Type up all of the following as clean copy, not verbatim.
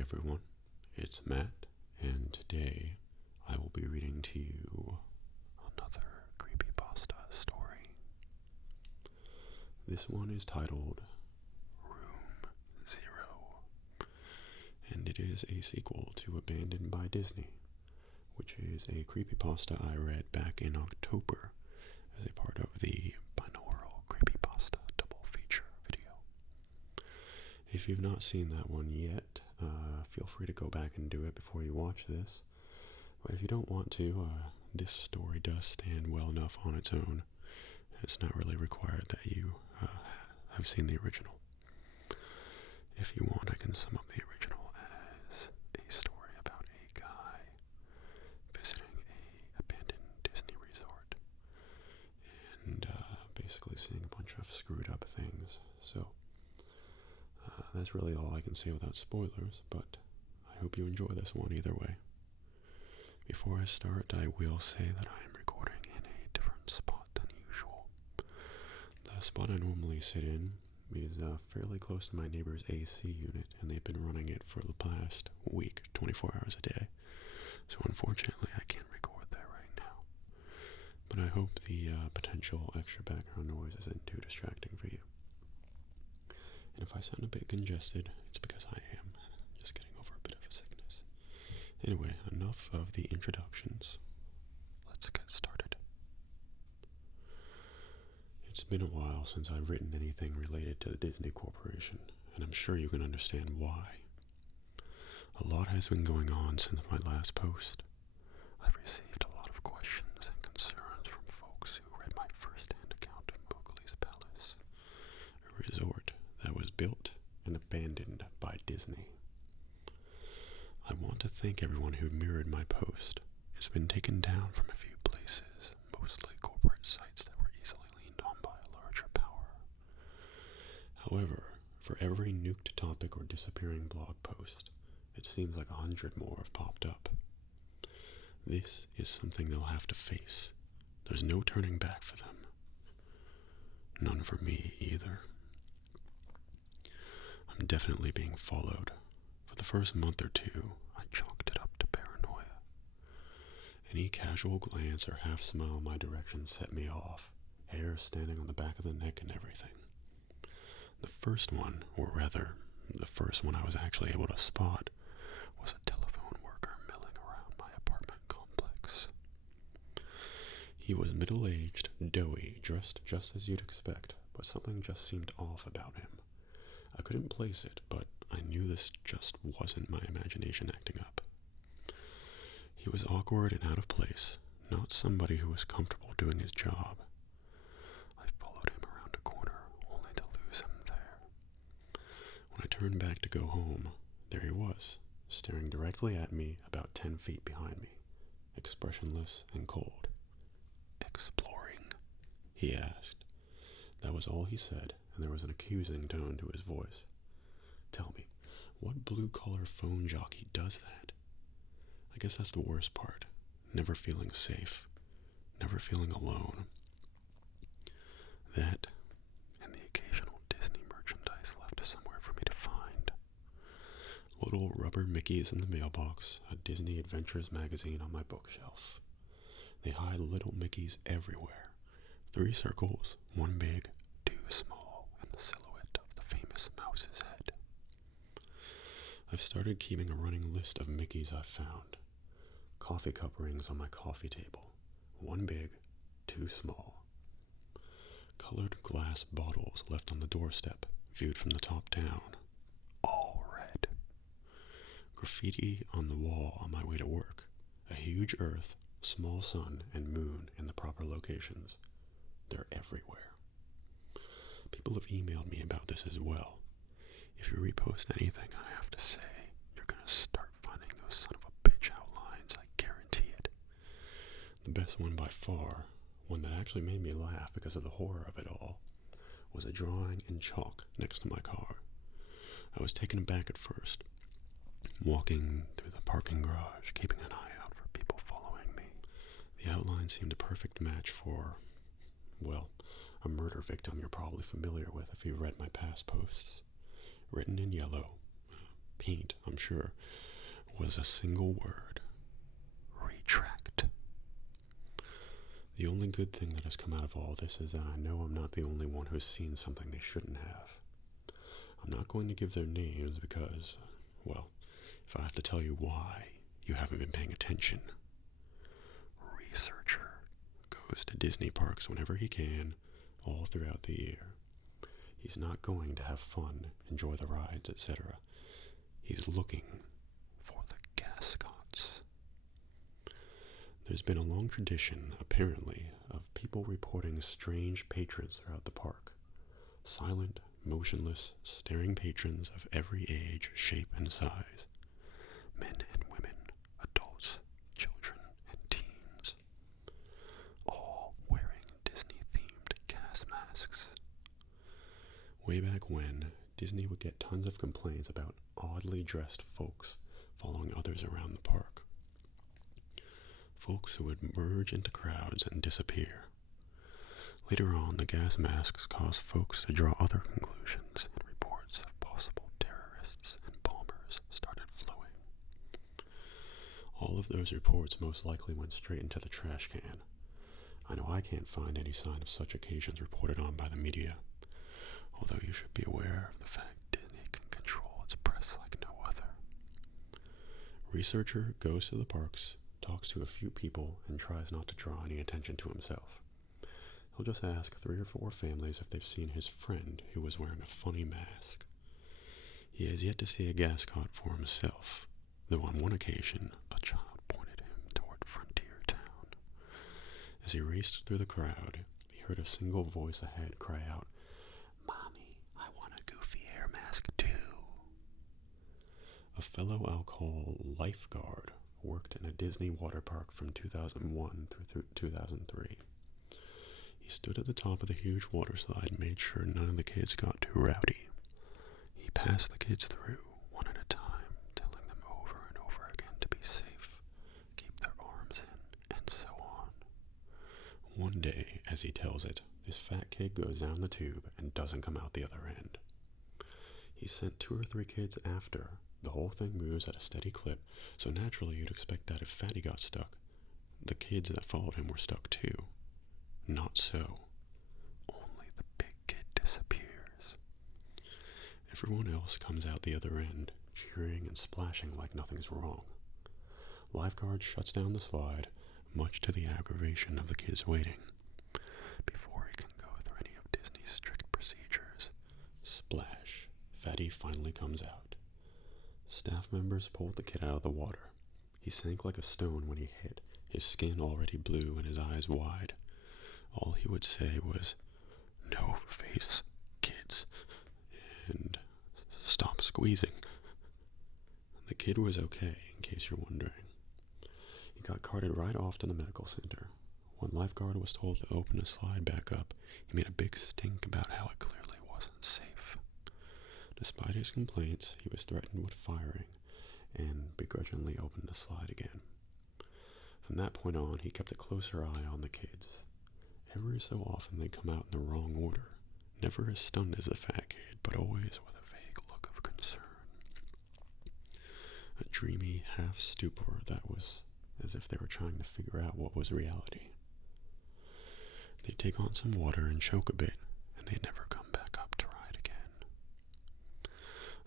everyone, it's Matt, and today I will be reading to you another Creepypasta story. This one is titled Room Zero, and it is a sequel to Abandoned by Disney, which is a creepypasta I read back in October as a part of the Binaural Creepypasta double feature video. If you've not seen that one yet, feel free to go back and do it before you watch this. But if you don't want to, this story does stand well enough on its own. It's not really required that you have seen the original. If you want, I can sum up the original as a story about a guy visiting a abandoned Disney resort and basically seeing a bunch of screwed up things. So that's really all I can say without spoilers, but I hope you enjoy this one either way. Before I start, I will say that I am recording in a different spot than usual. The spot I normally sit in is fairly close to my neighbor's AC unit, and they've been running it for the past week, 24 hours a day. So unfortunately, I can't record there right now. But I hope the potential extra background noise isn't too distracting for you. And if I sound a bit congested, it's because I am just getting over a bit of a sickness. Anyway, enough of the introductions. Let's get started. It's been a while since I've written anything related to the Disney Corporation, and I'm sure you can understand why. A lot has been going on since my last post. I've received a lot of questions and concerns from folks who read my first-hand account of Mowgli's Palace, a resort that was built and abandoned by Disney. I want to thank everyone who mirrored my post. It's been taken down from a few places, mostly corporate sites that were easily leaned on by a larger power. However, for every nuked topic or disappearing blog post, it seems like 100 more have popped up. This is something they'll have to face. There's no turning back for them. None for me either. I'm definitely being followed. For the first month or two, I chalked it up to paranoia. Any casual glance or half smile in my direction set me off, hair standing on the back of the neck and everything. The first one, or rather, the first one I was actually able to spot, was a telephone worker milling around my apartment complex. He was middle-aged, doughy, dressed just as you'd expect, but something just seemed off about him. I couldn't place it, but I knew this just wasn't my imagination acting up. He was awkward and out of place, not somebody who was comfortable doing his job. I followed him around a corner, only to lose him there. When I turned back to go home, there he was, staring directly at me about 10 feet behind me, expressionless and cold. "Exploring?" he asked. That was all he said, and there was an accusing tone to his voice. Tell me, what blue-collar phone jockey does that? I guess that's the worst part. Never feeling safe. Never feeling alone. That, and the occasional Disney merchandise left somewhere for me to find. Little rubber Mickeys in the mailbox, a Disney Adventures magazine on my bookshelf. They hide little Mickeys everywhere. 3 circles, 1 big, 2 small, and the silhouette of the famous mouse's head. I've started keeping a running list of Mickeys I've found. Coffee cup rings on my coffee table. 1 big, 2 small. Colored glass bottles left on the doorstep, viewed from the top down. All red. Graffiti on the wall on my way to work. A huge earth, small sun, and moon in the proper locations. They're everywhere. People have emailed me about this as well. If you repost anything, I have to say, you're gonna start finding those son of a bitch outlines, I guarantee it. The best one by far, one that actually made me laugh because of the horror of it all, was a drawing in chalk next to my car. I was taken aback at first, walking through the parking garage, keeping an eye out for people following me. The outline seemed a perfect match for, well, a murder victim you're probably familiar with if you've read my past posts. Written in yellow, paint, I'm sure, was a single word: retract. The only good thing that has come out of all this is that I know I'm not the only one who's seen something they shouldn't have. I'm not going to give their names because, well, if I have to tell you why, you haven't been paying attention. Researcher goes to Disney parks whenever he can, all throughout the year. He's not going to have fun, enjoy the rides, etc. He's looking for the gascots. There's been a long tradition, apparently, of people reporting strange patrons throughout the park. Silent, motionless, staring patrons of every age, shape, and size. Men and women, adults, children, and teens. All wearing Disney-themed gas masks. Way back when, Disney would get tons of complaints about oddly dressed folks following others around the park. Folks who would merge into crowds and disappear. Later on, the gas masks caused folks to draw other conclusions, and reports of possible terrorists and bombers started flowing. All of those reports most likely went straight into the trash can. I know I can't find any sign of such occasions reported on by the media, although you should be aware of the fact Disney can control its press like no other. Researcher goes to the parks, talks to a few people, and tries not to draw any attention to himself. He'll just ask 3 or 4 families if they've seen his friend who was wearing a funny mask. He has yet to see a gascot for himself, though on one occasion a child pointed him toward Frontier Town. As he raced through the crowd, he heard a single voice ahead cry out, "Mommy, I want a goofy air mask too." A fellow alcohol lifeguard worked in a Disney water park from 2001 through 2003. He stood at the top of the huge water slide and made sure none of the kids got too rowdy. He passed the kids through, one at a time, telling them over and over again to be safe, keep their arms in, and so on. One day, as he tells it, this fat kid goes down the tube and doesn't come out the other end. He sent 2 or 3 kids after. The whole thing moves at a steady clip, so naturally you'd expect that if Fatty got stuck, the kids that followed him were stuck too. Not so. Only the big kid disappears. Everyone else comes out the other end, cheering and splashing like nothing's wrong. Lifeguard shuts down the slide, much to the aggravation of the kids waiting. Before he can go through any of Disney's strict procedures, splash, Fatty finally comes out. Staff members pulled the kid out of the water. He sank like a stone when he hit, his skin already blue and his eyes wide. All he would say was, "No face, kids," and "Stop squeezing." The kid was okay, in case you're wondering. He got carted right off to the medical center. When lifeguard was told to open the slide back up, he made a big stink about how it clearly wasn't safe. Despite his complaints, he was threatened with firing and begrudgingly opened the slide again. From that point on, he kept a closer eye on the kids. Every so often they come out in the wrong order, never as stunned as the fat kid, but always with a vague look of concern. A dreamy half-stupor that was as if they were trying to figure out what was reality. They'd take on some water and choke a bit, and they'd never come back up to ride again.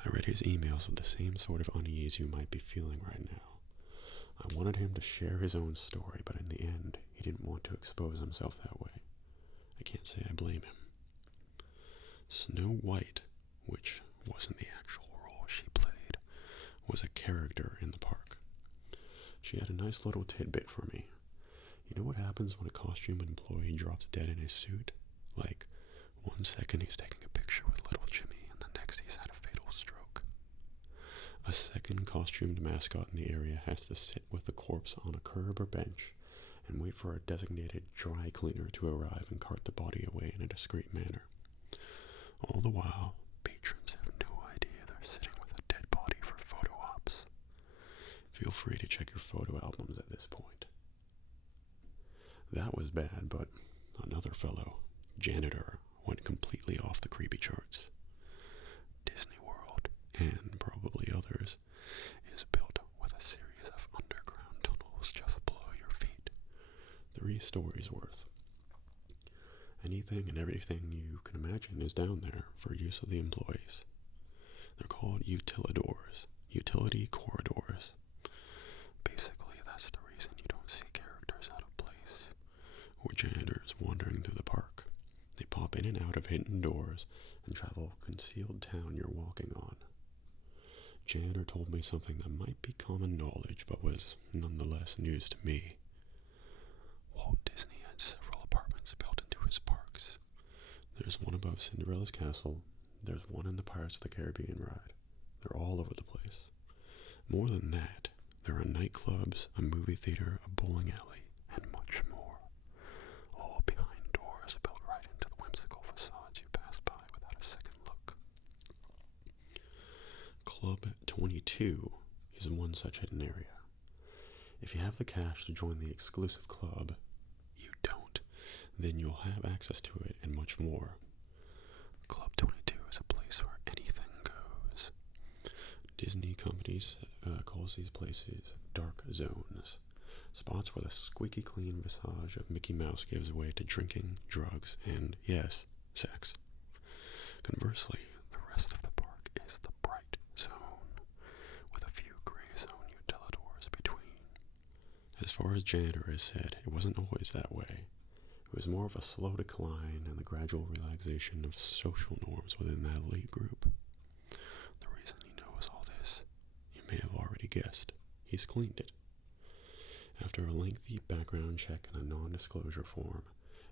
I read his emails with the same sort of unease you might be feeling right now. I wanted him to share his own story, but in the end, he didn't want to expose himself that way. I can't say I blame him. Snow White, which wasn't the actual role she played, was a character in the park. She had a nice little tidbit for me. You know what happens when a costume employee drops dead in his suit? Like, 1 second he's taking a picture with little Jimmy, and the next he's had a fatal stroke. A second costumed mascot in the area has to sit with the corpse on a curb or bench and wait for a designated dry cleaner to arrive and cart the body away in a discreet manner. All the while, patrons have no idea they're sitting with a dead body for photo ops. Feel free to check your photo albums at this point. That was bad, but another fellow, Janitor, went completely off the creepy charts. Disney World, and probably others, story's worth. Anything and everything you can imagine is down there for use of the employees. They're called utilidors, utility corridors. Basically, that's the reason you don't see characters out of place, or janitors wandering through the park. They pop in and out of hidden doors and travel concealed town you're walking on. Janitor told me something that might be common knowledge, but was nonetheless news to me. Walt Disney had several apartments built into his parks. There's one above Cinderella's castle. There's one in the Pirates of the Caribbean ride. They're all over the place. More than that, there are nightclubs, a movie theater, a bowling alley, and much more. All behind doors built right into the whimsical facades you pass by without a second look. Club 22 is one such hidden area. If you have the cash to join the exclusive club, you don't, then you'll have access to it and much more. Club 22 is a place where anything goes. Disney companies calls these places dark zones, spots where the squeaky clean visage of Mickey Mouse gives way to drinking, drugs, and, yes, sex. Conversely, the rest of the park is the bright zone, with a few gray zone utilidors between. As far as janitor has said, it wasn't always that way. It was more of a slow decline and the gradual relaxation of social norms within that elite group. The reason he knows all this, you may have already guessed. He's cleaned it. After a lengthy background check and a non-disclosure form,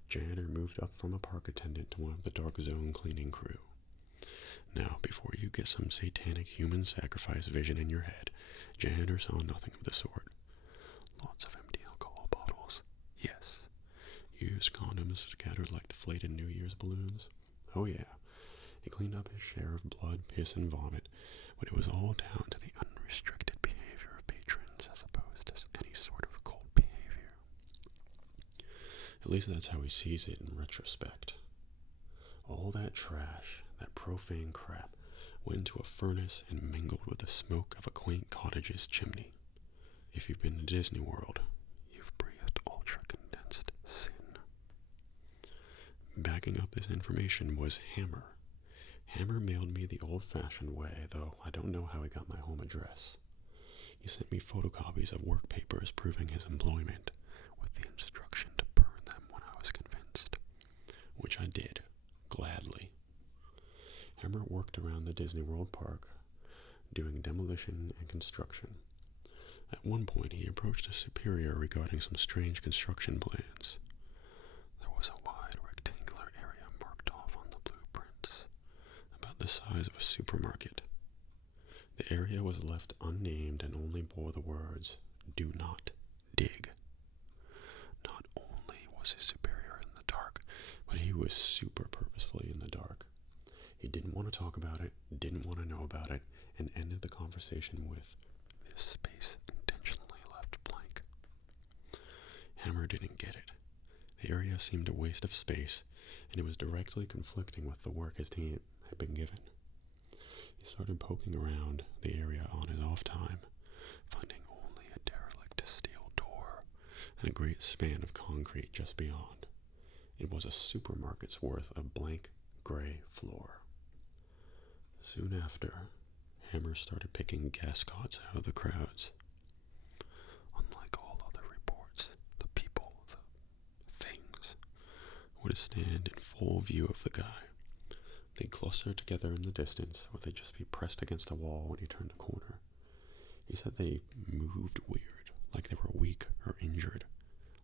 janitor moved up from a park attendant to one of the dark zone cleaning crew. Now, before you get some satanic human sacrifice vision in your head, janitor saw nothing of the sort. Lots of empty alcohol bottles. Yes. Used condoms scattered like deflated New Year's balloons. Oh yeah. He cleaned up his share of blood, piss, and vomit, but it was all down to the unrestricted behavior of patrons as opposed to any sort of cult behavior. At least that's how he sees it in retrospect. All that trash, that profane crap, went into a furnace and mingled with the smoke of a quaint cottage's chimney. If you've been to Disney World, you've breathed ultra-condensed sin. Backing up this information was Hammer. Hammer mailed me the old-fashioned way, though I don't know how he got my home address. He sent me photocopies of work papers proving his employment, with the instruction to burn them when I was convinced, which I did, gladly. Hammer worked around the Disney World park, doing demolition and construction. At one point, he approached a superior regarding some strange construction plans. There was a wide rectangular area marked off on the blueprints, about the size of a supermarket. The area was left unnamed and only bore the words, "Do not dig." Not only was his superior in the dark, but he was super purposefully in the dark. He didn't want to talk about it, didn't want to know about it, and ended the conversation with, "This space intentionally left blank." Hammer didn't get it. The area seemed a waste of space, and it was directly conflicting with the work his team had been given. He started poking around the area on his off time, finding only a derelict steel door and a great span of concrete just beyond. It was a supermarket's worth of blank gray floor. Soon after, Hammer started picking gascots out of the crowds. Unlike all other reports, the people, the things, would stand in full view of the guy. They'd cluster together in the distance, or they'd just be pressed against a wall when he turned a corner. He said they moved weird, like they were weak or injured,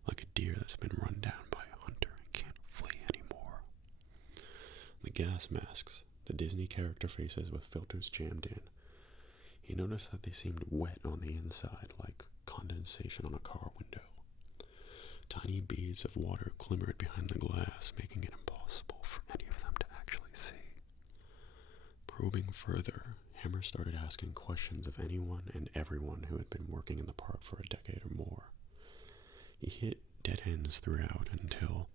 like a deer that's been run down by a hunter and can't flee anymore. The gas masks, the Disney character faces with filters jammed in. He noticed that they seemed wet on the inside, like condensation on a car window. Tiny beads of water glimmered behind the glass, making it impossible for any of them to actually see. Probing further, Hammer started asking questions of anyone and everyone who had been working in the park for a decade or more. He hit dead ends throughout until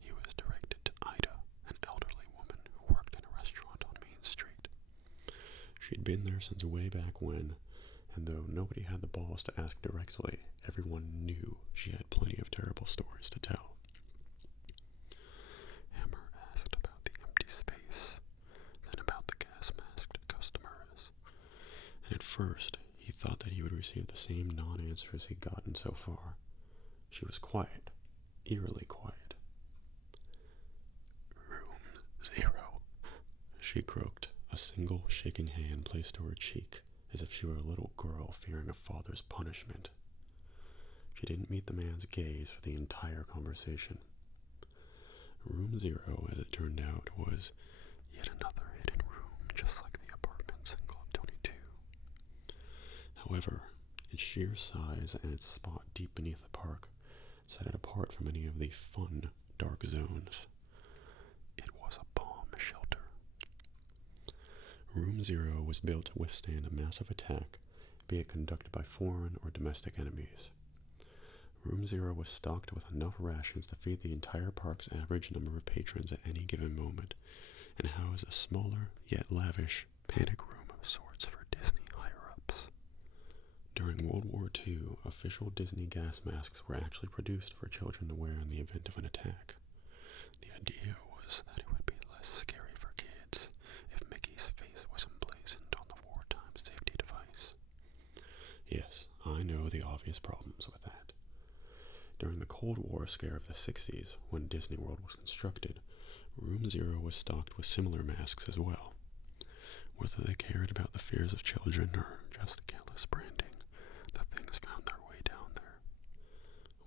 he was directed to Ida, an elderly woman who worked in a restaurant on Main Street. She'd been there since way back when, and though nobody had the balls to ask directly, everyone knew she had plenty of terrible stories to tell. Hammer asked about the empty space, then about the gas-masked customers, and at first he thought that he would receive the same non-answers he'd gotten so far. She was quiet, eerily quiet. "Room 0, she croaked, a single shaking hand placed to her cheek, as if she were a little girl fearing a father's punishment. She didn't meet the man's gaze for the entire conversation. Room 0, as it turned out, was yet another hidden room, just like the apartments in Club 22. However, its sheer size and its spot deep beneath the park set it apart from any of the fun, dark zones. It was a bomb shelter. Room 0 was built to withstand a massive attack, be it conducted by foreign or domestic enemies. Room 0 was stocked with enough rations to feed the entire park's average number of patrons at any given moment, and housed a smaller, yet lavish, panic room of sorts for Disney higher-ups. During World War II, official Disney gas masks were actually produced for children to wear in the event of an attack. The idea was that it would be less scary for kids if Mickey's face was emblazoned on the wartime safety device. Yes, I know the obvious problems with that. During the Cold War scare of the 60s, when Disney World was constructed, Room 0 was stocked with similar masks as well. Whether they cared about the fears of children or just careless branding, the things found their way down there.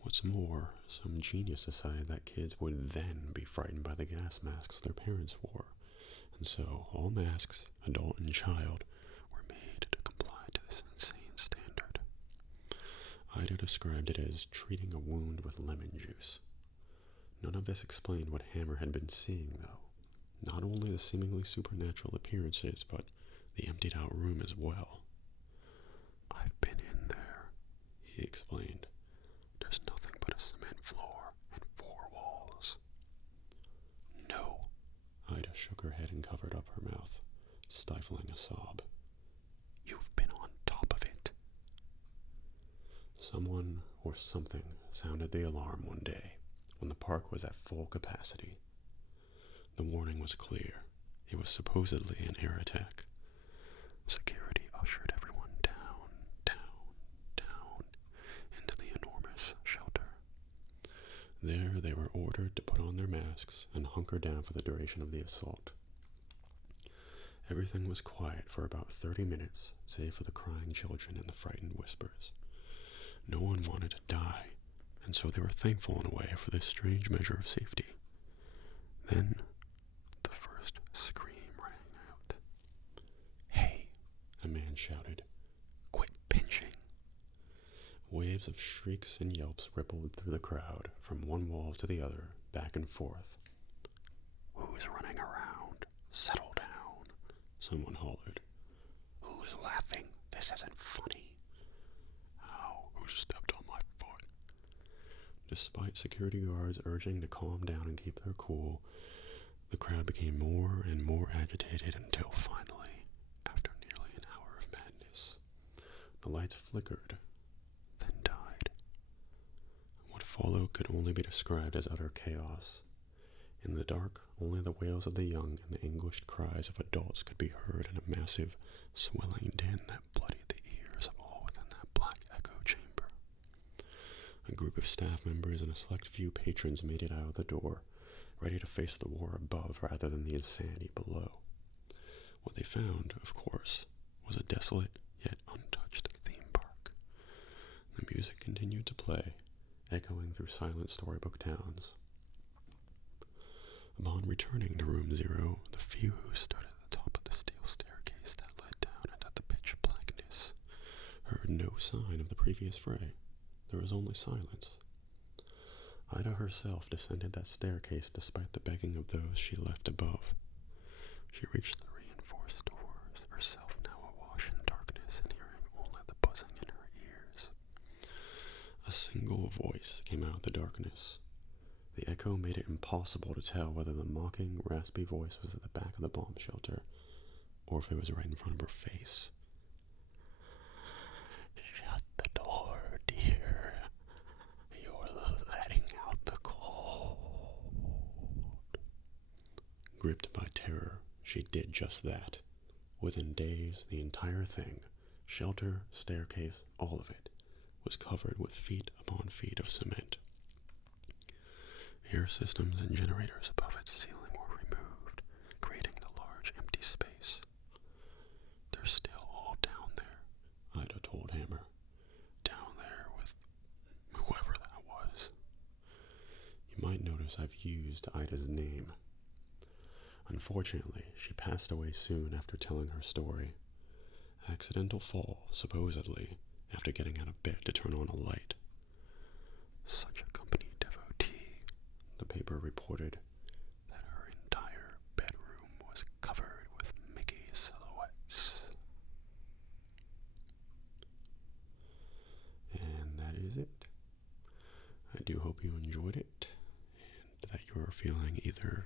What's more, some genius decided that kids would then be frightened by the gas masks their parents wore, and so all masks, adult and child, were made to comply to this insane standard. Ida described it as treating a wound with lemon juice. None of this explained what Hammer had been seeing, though. Not only the seemingly supernatural appearances, but the emptied-out room as well. "I've been in there," he explained. "There's nothing but a cement floor and 4 walls. "No." Ida shook her head and covered up her mouth, stifling a sob. "You've been on top of it." Someone or something sounded the alarm one day, when the park was at full capacity. The warning was clear. It was supposedly an air attack. Security ushered everyone down, into the enormous shelter. There they were ordered to put on their masks and hunker down for the duration of the assault. Everything was quiet for about 30 minutes, save for the crying children and the frightened whispers. No one wanted to die, and so they were thankful in a way for this strange measure of safety. Then, the first scream rang out. "Hey," a man shouted. "Quit pinching." Waves of shrieks and yelps rippled through the crowd, from one wall to the other, back and forth. "Who's running around? Settle down," someone hollered. "Who's laughing? This isn't funny." "Ow, who stepped on my foot?" Despite security guards urging to calm down and keep their cool, the crowd became more and more agitated until finally, after nearly an hour of madness, the lights flickered, then died. What followed could only be described as utter chaos. In the dark, only the wails of the young and the anguished cries of adults could be heard in a massive, swelling din that bloodied the ears of all within that black echo chamber. A group of staff members and a select few patrons made it out of the door, ready to face the war above rather than the insanity below. What they found, of course, was a desolate yet untouched theme park. The music continued to play, echoing through silent storybook towns. Upon returning to Room 0, the few who stood at the top of the steel staircase that led down into the pitch blackness heard no sign of the previous fray. There was only silence. Ida herself descended that staircase despite the begging of those she left above. She reached the reinforced doors, herself now awash in darkness and hearing only the buzzing in her ears. A single voice came out of the darkness. The echo made it impossible to tell whether the mocking, raspy voice was at the back of the bomb shelter, or if it was right in front of her face. she did just that. Within days, the entire thing, shelter, staircase, all of it, was covered with feet upon feet of cement. Air systems and generators above its ceiling were removed, creating the large empty space. They're still all down there, Ida told Hammer. Down there with whoever that was. You might notice I've used Ida's name. Unfortunately, she passed away soon after telling her story. Accidental fall, supposedly, after getting out of bed to turn on a light. Such a company devotee, the paper reported, that her entire bedroom was covered with Mickey silhouettes. And that is it. I do hope you enjoyed it, and that you're feeling either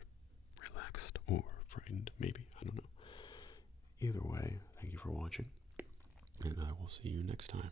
relaxed or frightened, maybe, I don't know. Either way, thank you for watching, and I will see you next time.